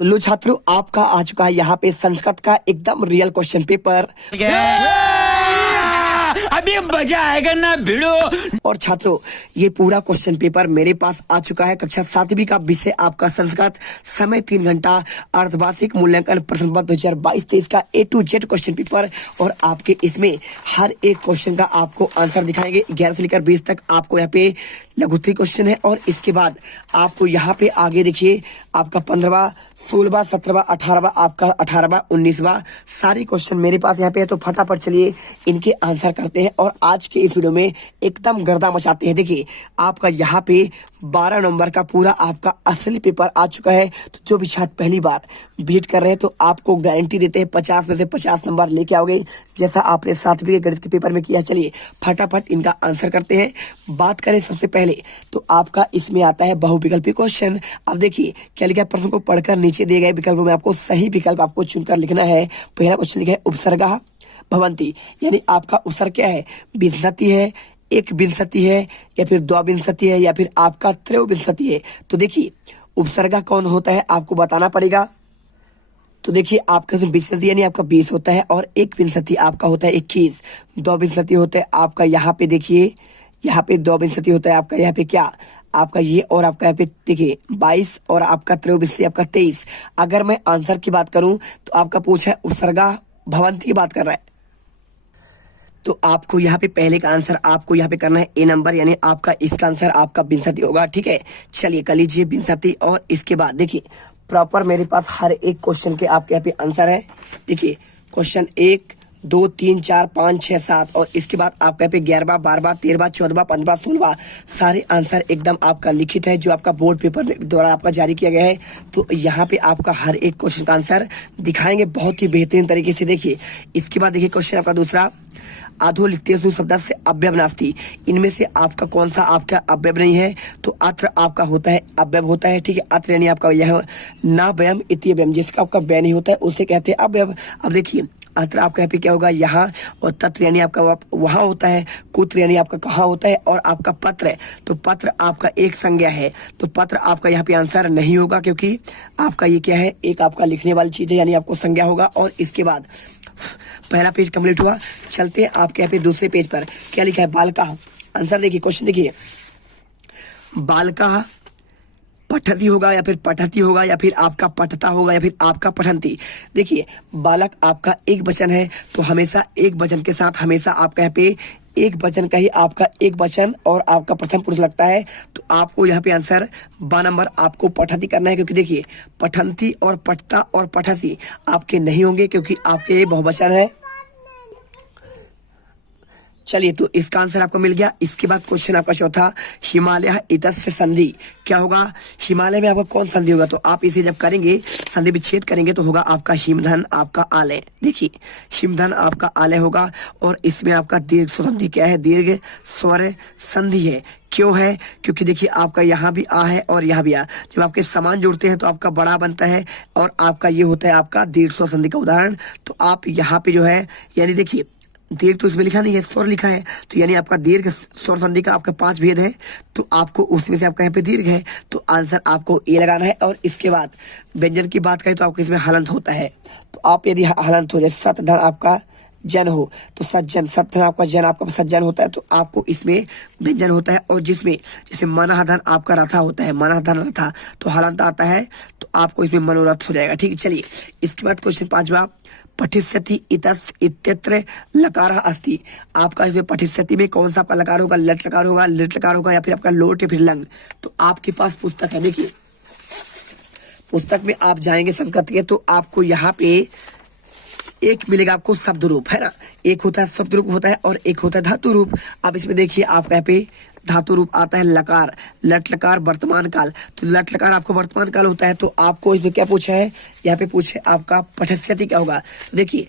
लो छात्रों, आपका आ चुका है यहाँ पे संस्कृत का एकदम रियल क्वेश्चन पेपर। अभी मजा आएगा ना भिड़ो। और छात्रों, ये पूरा क्वेश्चन पेपर मेरे पास आ चुका है। कक्षा 7वीं का विषय आपका संस्कृत, समय 3 घंटा, अर्धवार्षिक मूल्यांकन प्रश्न पत्र 2022-23 का A to Z question paper. और आपके इसमें हर एक क्वेश्चन का आपको आंसर दिखाएंगे। 11 से लेकर 20 तक आपको यहाँ पे लघुत्तरी क्वेश्चन है। और इसके बाद आपको यहाँ पे आगे देखिए आपका 15वां, 16वां, 17वां, 18वां, आपका 18वां, 19वां सारे क्वेश्चन मेरे पास यहाँ पे है। तो फटाफट चलिए इनके आंसर करते हैं और आज के इस वीडियो में एकदम गर्दा मचाते हैं। देखिए आपका यहाँ पे 12 नंबर का पूरा आपका असली पेपर आ चुका है। तो जो भी छात्र पहली बार विजिट कर रहे हैं तो आपको गारंटी देते हैं 50 में से 50 नंबर लेके आओगे, जैसा आपने 7वीं के गणित के पेपर में किया। चलिए फटाफट इनका आंसर करते हैं। बात करें सबसे पहले तो आपका इसमें आता है बहुविकल्पी क्वेश्चन। अब देखिए क्या लिखा है, प्रश्न को पढ़कर नीचे दिए गए विकल्पों में आपको सही विकल्प आपको चुनकर लिखना है। पहला क्वेश्चन लिखा है उपसर्गा भवंती, यानी आपका उपसर्ग क्या है, विंशति है, एक विंशति है, या फिर द्विविंशति है, या फिर आपका त्रयोविंशति है। तो देखिए उपसर्गा कौन होता है आपको बताना पड़ेगा। तो देखिए आपका विंशति यानी आपका 20 होता है, और एक विंशति आपका होता है 21, द्विविंशति होता है आपका यहाँ पे देखिए, यहाँ पे द्विविंशति होता है आपका यहाँ पे क्या आपका ये, और आपका यहाँ पे देखिए 22, और आपका त्रयोविंशति आपका 23। अगर मैं आंसर की बात करूं तो आपका पूछा है उपसर्गा भवंती की बात कर रहा है। तो आपको यहाँ पे पहले का आंसर आपको यहाँ पे करना है A नंबर, यानी आपका इसका आंसर आपका विंशति होगा। ठीक है, चलिए कर लीजिए विंशति। और इसके बाद देखिए प्रॉपर मेरे पास हर एक क्वेश्चन के आपके यहाँ पे आंसर है। देखिए क्वेश्चन 1, 2, 3, 4, 5, 6, 7, और इसके बाद आपका यहाँ पे 11वां, 12वां, 13वां, 14वां, 15वां, 16वां सारे आंसर एकदम आपका लिखित है, जो आपका बोर्ड पेपर द्वारा आपका जारी किया गया है। तो यहाँ पे आपका हर एक क्वेश्चन का आंसर दिखाएंगे बहुत ही बेहतरीन तरीके से। देखिए इसके बाद देखिए क्वेश्चन आपका दूसरा, आधो लिखतेषु शब्द से अव्यव नास्ति, इनमें से आपका कौन सा आपका अव्यव नहीं है। तो अत्र आपका होता है अव्यव होता है। ठीक है, अत्र यानी आपका यह ना व्यम इति व्यम, जिसका आपका व्यय नहीं होता है उसे कहते हैं अव्यव। अब देखिए अत्र आपका यहाँ पे क्या होगा यहाँ, और तत्र यानी आपका वहां होता है, कुत्र यानी आपका कहाँ होता है, और आपका पत्र है। तो पत्र आपका एक संज्ञा है, तो पत्र आपका यहाँ पे आंसर नहीं होगा, क्योंकि आपका ये क्या है, एक आपका लिखने वाली चीज है, यानी आपको संज्ञा होगा। और इसके बाद पहला पेज कंप्लीट हुआ, चलते हैं आपके यहाँ पे दूसरे पेज पर। क्या लिखा है, बालका। आंसर देखिए, क्वेश्चन देखिए, बालका पठती होगा या फिर पठती होगा, या फिर आपका पठता होगा, या फिर आपका पठंती। देखिए बालक आपका एक वचन है, तो हमेशा एक वचन के साथ हमेशा आपका यहाँ पे एक वचन का ही आपका एक वचन और आपका प्रथम पुरुष लगता है। तो आपको यहाँ पे आंसर 12 नंबर आपको पठती करना है, क्योंकि देखिए पठंती और पठता और पठती आपके नहीं होंगे, क्योंकि आपके ये बहुवचन है। चलिए तो इसका आंसर आपको मिल गया। इसके बाद क्वेश्चन आपका चौथा, हिमालय इतस्य संधि, क्या होगा, हिमालय में आपका कौन संधि होगा। तो आप इसे जब करेंगे संधि विच्छेद करेंगे तो होगा आपका हिमधन आपका आलय। देखिए हिमधन आपका आलय होगा, और इसमें आपका दीर्घ संधि क्या है, दीर्घ स्वर संधि है। क्यों है, क्योंकि देखिए आपका यहाँ भी आ है और यहाँ भी आ, जब आपके समान जुड़ते हैं तो आपका बड़ा बनता है, और आपका ये होता है आपका दीर्घ स्वर संधि का उदाहरण। तो आप यहाँ पे जो है, यानी देखिए दीर्घ तो इसमें लिखा नहीं है, स्वर लिखा है, तो यानी आपका दीर्घ स्वर संधि का आपका 5 भेद है, तो आपको उसमें से आपका यहाँ पे दीर्घ है, तो आंसर आपको ए लगाना है। और इसके बाद व्यंजन की बात करें तो आपको इसमें हलंत होता है। तो आप यदि हलंत हो, जैसे सत धन आपका जन हो तो सज्जन, सत आपका जन आपका सज्जन होता है, तो आपको इसमें व्यंजन होता है। और जिसमें जैसे मनहधन आपका रथा होता है, मनहधन रथा, तो हलंत आता है, तो आपको इसमें मनोरथ हो जाएगा। ठीक है, चलिए इसके बाद क्वेश्चन 5वां, पठिष्यति इतस् इत्यत्र लकार अस्ति, आपका इसमें पठिष्यति में कौन सा आपका लकार होगा, लट लकार होगा, लिट लकार होगा, या फिर आपका लोट या फिर लंग। तो आपके पास पुस्तक है, देखिए पुस्तक में आप जाएंगे संस्कृत के, तो आपको यहाँ पे एक मिलेगा आपको शब्द रूप, है ना, एक होता है शब्द रूप होता है और एक होता है धातु रूप। आप इसमें देखिए आपका यहाँ पे धातु रूप आता है लकार, लट लकार वर्तमान काल। तो लट लकार आपको वर्तमान काल होता है, तो आपको इसमें क्या पूछा है, यहाँ पे पूछे आपका पठिष्यति क्या होगा। तो देखिए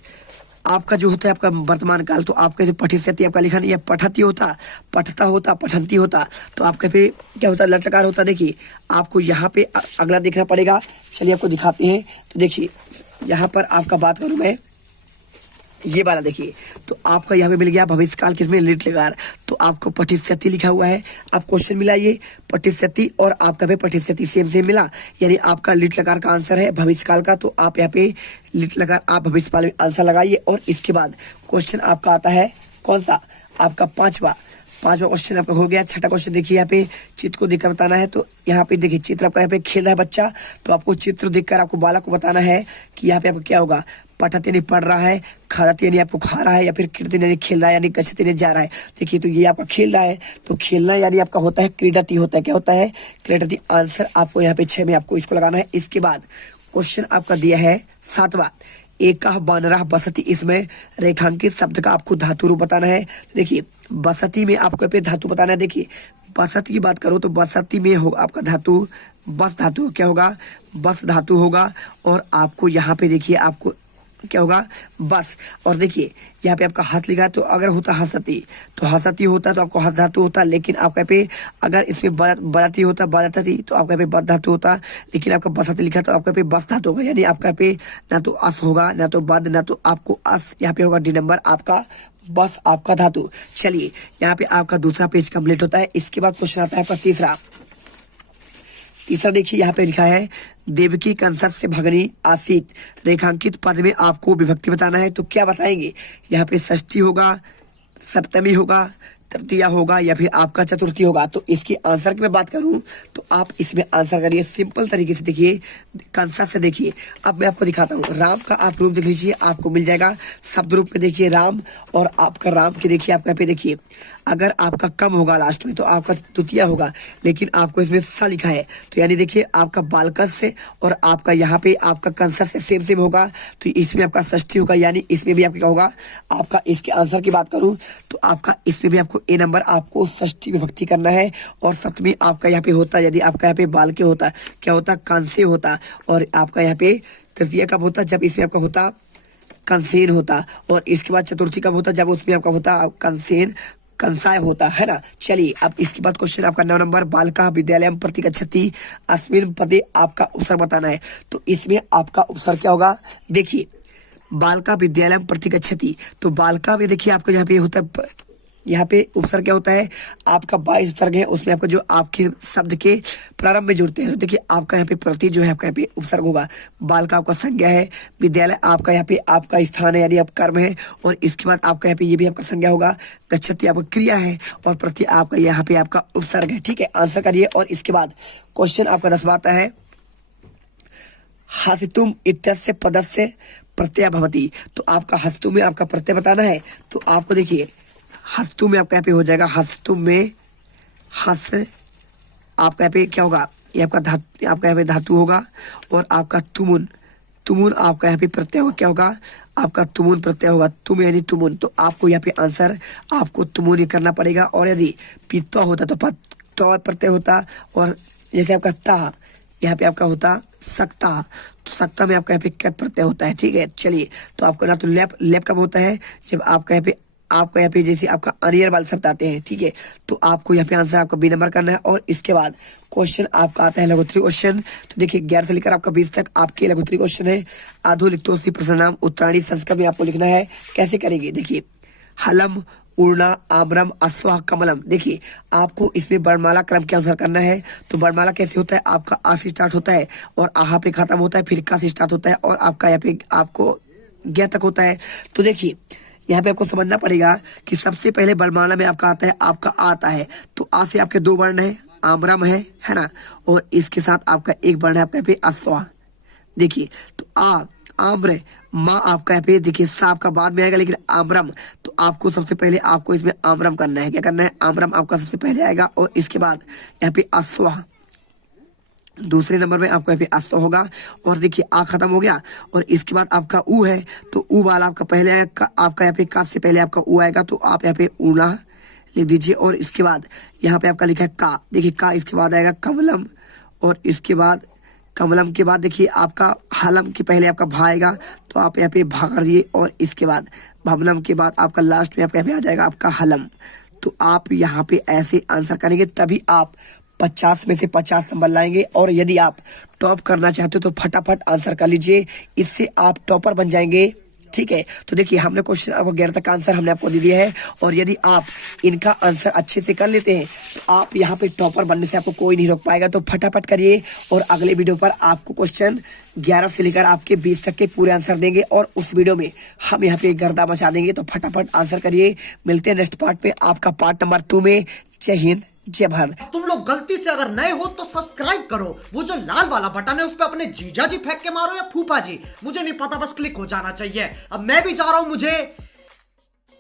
आपका जो होता है आपका वर्तमान काल, तो आपका जो पठिष्यति आपका लिखा नहीं है, पठती होता, पठता होता, पठंती होता, तो आपके पे क्या होता है, लट लकार होता। देखिए आपको यहाँ पे अगला देखना पड़ेगा, चलिए आपको दिखाते हैं। तो देखिए यहाँ पर आपका बात करूँ मैं, ये वाला देखिए, तो आपका यहाँ पे मिल गया भविष्यकाल किसमें लिट लकार, तो आपको पठिष्यति लिखा हुआ है। अब क्वेश्चन मिला ये पठिष्यति और आपका पे पठिष्यति सेम सेम मिला, यानी आपका लिट लकार का आंसर है भविष्यकाल का। तो आप यहाँ पे लिट लकार आप भविष्यकाल में आंसर लगाइए। और इसके बाद क्वेश्चन आपका आता है कौन सा, आपका पांचवा क्वेश्चन आपका हो गया। छठा क्वेश्चन देखिए, यहाँ पे चित्र को देखकर बताना है। तो यहाँ पे देखिए चित्र आपका यहाँ पे खेल रहा है बच्चा, तो आपको चित्र देखकर आपको बालक को बताना है कि यहाँ पे आपको क्या होगा। पठत यानी पढ़ रहा है, खारत यानी आपको खा रहा है, या फिर कृत यानी खेल रहा है, यानी गच्छति यानी जा रहा है। देखिए तो ये आपका खेल रहा है, तो खेलना यानी आपका होता है क्रीडति होता है, क्या होता है क्रीडति। आंसर आपको यहाँ पे 6 में आपको इसको लगाना है। इसके बाद क्वेश्चन आपका दिया है 7वां, एकः बानरः बसति, इसमें रेखांकित शब्द का आपको धातु रूप बताना है। देखिए बसति में आपको पे धातु बताना है। देखिए बसति की बात करो तो बसति में हो आपका धातु बस धातु, क्या होगा बस धातु होगा। और आपको यहाँ पे देखिए आपको क्या होगा बस। और देखिए यहाँ पे आपका हाथ लिखा है, तो अगर होता हसती तो हसती होता तो आपको हस धातु होता, लेकिन आपका पे अगर इसमें बदती होता बदती तो आपका पे बद धातु होता, लेकिन आपका बसती लिखा तो आपका पे बस धातु होगा, यानी आपका पे ना तो अस होगा ना तो बद ना तो आपको अस, यहाँ पे होगा डी नंबर आपका बस आपका धातु। चलिए यहाँ पे आपका दूसरा पेज कंप्लीट होता है। इसके बाद क्वेश्चन आता है आपका तीसरा देखिए यहाँ पे लिखा है देवकी कंसत से भगनी आसीत, रेखांकित पद में आपको विभक्ति बताना है। तो क्या बताएंगे, यहाँ पे षष्ठी होगा, सप्तमी होगा, तृतीया होगा, या फिर आपका चतुर्थी होगा। तो इसके आंसर की मैं बात करूं तो आप इसमें आंसर करिए सिंपल तरीके से। देखिए कंसा से देखिए, अब मैं आपको दिखाता हूं। राम का आप रूप देख लीजिए, आपको मिल जाएगा शब्द रूप में। देखिए राम, और आपका राम की देखिए आपका पे देखिए अगर आपका कम होगा लास्ट में तो आपका द्वितीया होगा, लेकिन आपको इसमें स लिखा है, तो यानी देखिए आपका बालकस से और आपका यहाँ पे आपका कंसा से सेम सेम होगा, तो इसमें आपका षष्ठी होगा, यानी इसमें भी आपका क्या होगा आपका। इसके आंसर की बात करूं तो आपका इसमें भी आपको ए नंबर आपको षष्ठी विभक्ति करना है। और सप्तमी आपका यहाँ पे होता, यदि आपका यहाँ पे बाल के होता क्या होता कांसे होता, और आपका यहाँ पे तृतीया कब होता जब इसमें आपका होता कंसेन होता, और इसके बाद चतुर्थी कब होता जब उसमें आपका होता कंसेन कंसाय होता है ना। चलिए अब इसके बाद क्वेश्चन आपका 9 नंबर, बालका विद्यालय प्रतिगच्छति अस्मिन् पदे आपका उपसर्ग बताना है। तो इसमें आपका उपसर्ग क्या होगा, देखिए बालका विद्यालय प्रतिगच्छति, तो बालका में देखिए आपका यहाँ पे होता है, यहाँ पे उपसर्ग क्या होता है आपका 22 उपसर्ग है, उसमें आपका जो आपके शब्द के प्रारंभ में जुड़ते हैं। तो देखिए आपका यहाँ पे प्रति जो है आपका यहाँ पे उपसर्ग होगा, बाल का आपका संज्ञा है, विद्यालय आपका यहाँ पे आपका स्थान है यानी आप कर्म है, और इसके बाद आपका यहाँ पे ये भी आपका संज्ञा होगा, गच्छति आपका क्रिया है, और प्रति आपका यहाँ पे आपका उपसर्ग है। ठीक है, आंसर करिए। और इसके बाद क्वेश्चन आपका 10वां आता है, हसितुम इत्यस्य पदस्य प्रत्यय भवति, तो आपका हस्तु में आपका प्रत्यय बताना है। तो आपको देखिए हस्तु में आपका यहाँ पे हो जाएगा, हस्तु में हस आपका यहाँ पे क्या होगा, ये आपका धातु आपका यहाँ पे धातु होगा, और आपका तुमुन आपका यहाँ पे प्रत्यय होगा, क्या होगा आपका तुमुन प्रत्यय होगा, तुम यानी तुमुन। तो आपको यहाँ पे आंसर आपको तुमुन ही करना पड़ेगा। और यदि पित्ता होता तो तो प्रत्यय होता, और जैसे आपका ता यहाँ पे आपका होता सकता, तो सकता में आपका यहाँ पे क्या प्रत्यय होता है। ठीक है, चलिए तो आपका ना तो लेप कब होता है जब आपका यहाँ पे जैसे आपका अनियर वाले शब्द आते हैं। ठीक है, तो आपको यहाँ पे आंसर आपको बी नंबर करना है। और इसके बाद क्वेश्चन आपका आता है लघुत्तरी क्वेश्चन। तो देखिए 11 से लेकर आपका 20 तक आपके लघुत्तरी क्वेश्चन है। आधु लिखतोसी प्रश्नाम उत्तरायणी संस्कृत में आपको लिखना है। कैसे करेंगे, देखिए हलम उड़ना आम्रम अश्व कमलम। देखिए आपको इसमें वर्णमाला क्रम के अनुसार करना है। तो वर्णमाला कैसे होता है, आपका आ से स्टार्ट होता है और आहा पे खत्म होता है, फिर का से स्टार्ट होता है, और आपका यहाँ पे आपको ग तक होता है। तो देखिए यहाँ पे आपको समझना पड़ेगा कि सबसे पहले वर्णमाला में आपका आता है आपका आता है, तो आ से आपके 2 वर्ण है, आम्रम है ना, और इसके साथ आपका एक वर्ण है आपका यहाँ पे अश्वा। देखिए तो आ आम्र माँ आपका यहाँ पे देखिए सा आपका बाद में आएगा, लेकिन आम्रम तो आपको सबसे पहले आपको इसमें आम्रम करना है। क्या करना है, आम्रम आपका सबसे पहले आएगा, और इसके बाद यहाँ पे अश्वा दूसरे नंबर में आपको यहाँ पे अश्व होगा। और देखिए आ खत्म हो गया, और इसके बाद आपका ऊ है, तो ऊ वाला आपका पहले आएगा, आपका यहाँ पे का से पहले आपका ऊ आएगा, तो आप यहाँ पे ऊना लिख दीजिए। और इसके बाद यहाँ पे आपका लिखा है का, देखिए का इसके बाद आएगा कमलम, और इसके बाद कमलम के बाद देखिए आपका हलम के पहले आपका भा आएगा, तो आप यहाँ पे भा कर दिए, और इसके बाद भवनम के बाद आपका लास्ट में आपका यहाँ पे आ जाएगा आपका हलम। तो आप यहाँ पे ऐसे आंसर करेंगे तभी आप 50 में से 50 नंबर लाएंगे। और यदि आप टॉप करना चाहते हो तो फटाफट आंसर कर लीजिए, इससे आप टॉपर बन जाएंगे। ठीक है, तो देखिए हमने क्वेश्चन अब 11 तक का आंसर हमने आपको दे दिया है, और यदि आप इनका आंसर अच्छे से कर लेते हैं तो आप यहाँ पे टॉपर बनने से आपको कोई नहीं रोक पाएगा। तो फटाफट करिए, और अगले वीडियो पर आपको क्वेश्चन 11 से लेकर आपके 20 तक के पूरे आंसर देंगे, और उस वीडियो में हम यहाँ पे गर्दा मचा देंगे। तो फटाफट आंसर करिए, मिलते हैं नेक्स्ट पार्ट में, आपका पार्ट नंबर 2 में। जय हिंद, जय भारत। तुम लोग गलती से अगर नए हो तो सब्सक्राइब करो, वो जो लाल वाला बटन है उस पर अपने जीजा जी फेंक के मारो या फूफा जी, मुझे नहीं पता, बस क्लिक हो जाना चाहिए। अब मैं भी जा रहा हूं, मुझे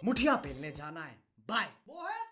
मुठिया पेलने जाना है। बाय। वो है